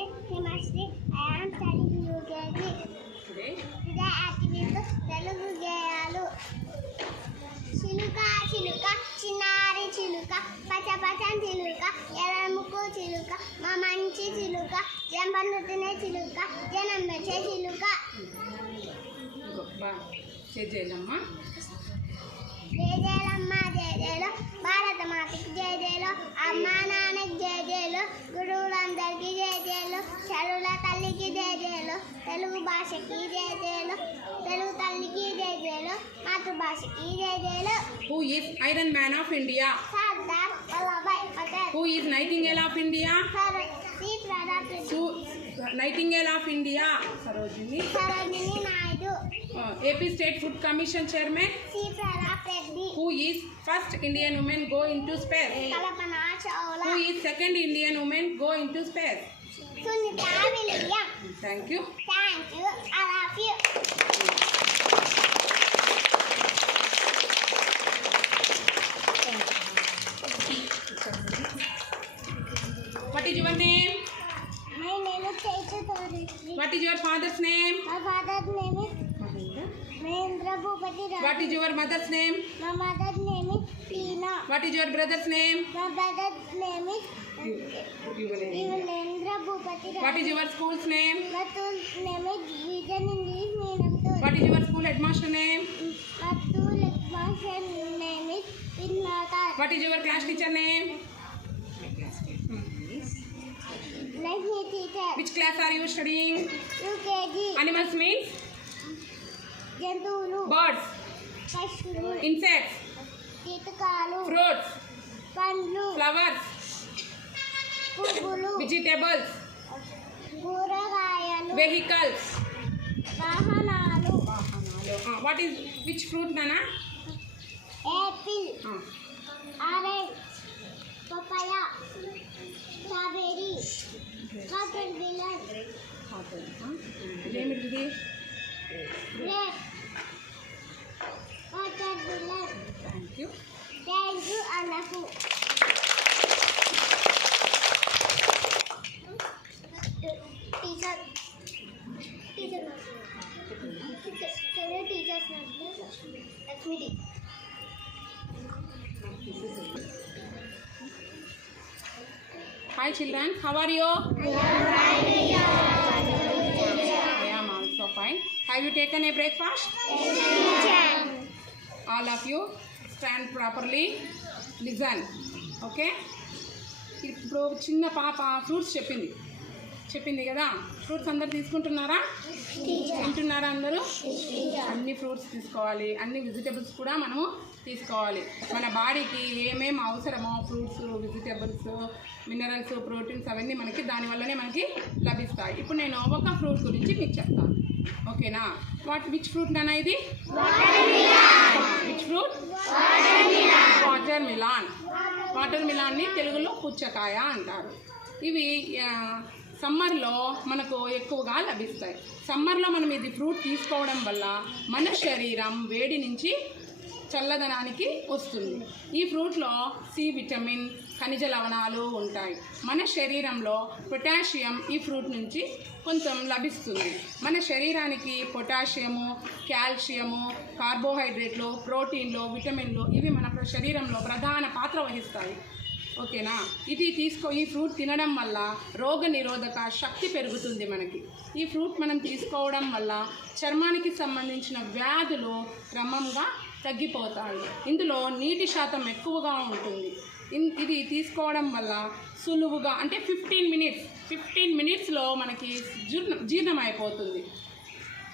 name is Himashri. I am studying UKG. Today activity Telugu Geyalu. Chiluka chiluka chinari chiluka pacha pacha chiluka ఎర్రముక్కు చిలుక మా మంచి చిలుక జంపనుతునే చిలుక జనం మెచ్చే చిలుక. జై జయలమ్మ జై జయలమ్మ జై జయలో భారత మాతకి జై జయలో అమ్మా నాన్నకి జై జయలో గురువులందరికీ జై జయలో చరువుల తల్లికి జై జయలో తెలుగు భాషకి జై జయలో తెలుగు తల్లికి జై జయలో మాతృభాషకి జై జయలో. Who is Iron Man of India? Sardar Vallabhbhai Patel. Who is Nightingale of India? Nightingale of India. Sarojini Naidu. AP State Food Commission Chairman. C. Pradap Reddy. Who is first Indian woman go into space? Kalpana Chawla. Who is second Indian woman go into space? Sunita Williams. Thank you. Thank you. I love you. What is your name? My name is Chaitanya. What is your father's name? My father's name is Mahendra Bhupati Rao. What is your mother's name? My mother's name is Tina. What is your brother's name? My brother's name is Mahendra Bhupati Rao. What is your school's name? My school's name is Vision English Medium School. What is your school headmaster name? My school headmaster name is Vinata. What is your class teacher name? Like me teacher. Which class are you studying? UKG. Animals means జంతువులు. birds, పశువులు. insects, కీటకాలు. fruits, పండ్లు. flowers, పువ్వులు. vegetables, కూరగాయలు. vehicles. వాహనాలు. What is which fruit, Nana? Apple. Orange. Papaya. Strawberry. Watermelon. ఇదేమిటిది? Grape. Watermelon. Thank you. Thank you అన్నకు. Teacher teachers Lakshmi. Hi children, how are you? I am also fine. Have you taken a breakfast? All of you stand properly. Listen. Okay? ఇప్పుడు చిన్న పాప fruits చెప్పింది కదా, fruits అందరు తీసుకుంటున్నారా? తింటున్నారా అందరూ? అన్ని ఫ్రూట్స్ తీసుకోవాలి, అన్ని వెజిటబుల్స్ కూడా మనము తీసుకోవాలి. మన బాడీకి ఏమేమి అవసరమో ఫ్రూట్స్, వెజిటబుల్స్, మినరల్స్, ప్రోటీన్స్ అవన్నీ మనకి దానివల్లనే మనకి లభిస్తాయి. ఇప్పుడు నేను ఒక ఫ్రూట్ గురించి మీకు చెప్తాను, ఓకేనా? విచ్ ఫ్రూట్ నానా ఇది? Which fruit? Watermelon. Water మిలాన్ని తెలుగులో పుచ్చకాయ అంటారు. ఇవి సమ్మర్లో మనకు ఎక్కువగా లభిస్తాయి. సమ్మర్లో మనం ఇది ఫ్రూట్ తీసుకోవడం వల్ల మన శరీరం వేడి నుంచి చల్లదనానికి వస్తుంది. ఈ ఫ్రూట్లో సి విటమిన్, ఖనిజ లవణాలు ఉంటాయి. మన శరీరంలో పొటాషియం ఈ ఫ్రూట్ నుంచి కొంచెం లభిస్తుంది. మన శరీరానికి పొటాషియము, కాల్షియము, కార్బోహైడ్రేట్లు, ప్రోటీన్లు, విటమిన్లు ఇవి మన శరీరంలో ప్రధాన పాత్ర వహిస్తాయి, ఓకేనా? ఈ ఫ్రూట్ తినడం వల్ల రోగ నిరోధక శక్తి పెరుగుతుంది మనకి. ఈ ఫ్రూట్ మనం తీసుకోవడం వల్ల చర్మానికి సంబంధించిన వ్యాధులు క్రమంగా తగ్గిపోతాయి. ఇందులో నీటి శాతం ఎక్కువగా ఉంటుంది. ఇది తీసుకోవడం వల్ల సులువుగా అంటే 15 మినిట్స్లో మనకి జీర్ణం అయిపోతుంది.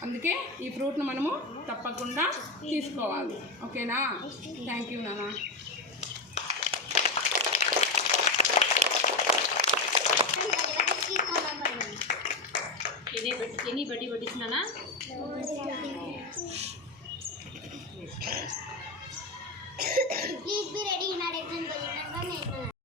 అందుకే ఈ ఫ్రూట్ను మనము తప్పకుండా తీసుకోవాలి, ఓకేనా? థ్యాంక్ యూ నాన్న. ఎన్ని బట్టి పట్టిస్తున్నానా? Please be ready in our exam.